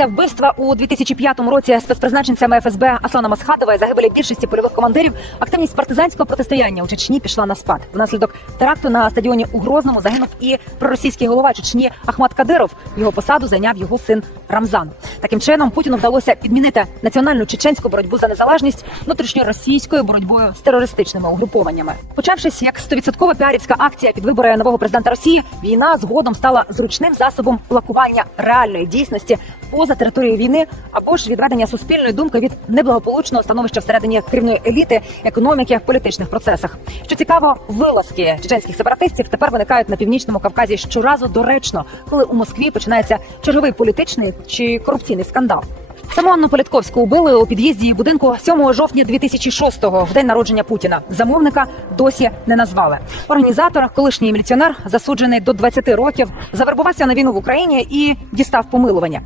Після вбивства у 2005 році спецпризначенцями ФСБ Аслана Масхадова і загибелі більшості польових командирів активність партизанського протистояння у Чечні пішла на спад. Внаслідок теракту на стадіоні у Грозному загинув і проросійський голова Чечні Ахмат Кадиров. Його посаду зайняв його син Рамзан. Таким чином Путіну вдалося підмінити національну чеченську боротьбу за незалежність внутрішньоросійською боротьбою з терористичними угрупованнями. Почавшись як стовідсоткова піарівська акція під вибори нового президента Росії, війна згодом стала зручним засобом блокування реальної дійсності поза територією війни або ж відведення суспільної думки від неблагополучного становища всередині керівної еліти, економіки, політичних процесах. Що цікаво, вилазки чеченських сепаратистів тепер виникають на північному Кавказі щоразу доречно, коли у Москві починається черговий політичний чи корупційний скандал. Саму Анну Політковську убили у під'їзді будинку 7 жовтня 2006-го, в день народження Путіна. Замовника досі не назвали. Організатор, колишній міліціонер, засуджений до 20 років, завербувався на війну в Україні і дістав помилування.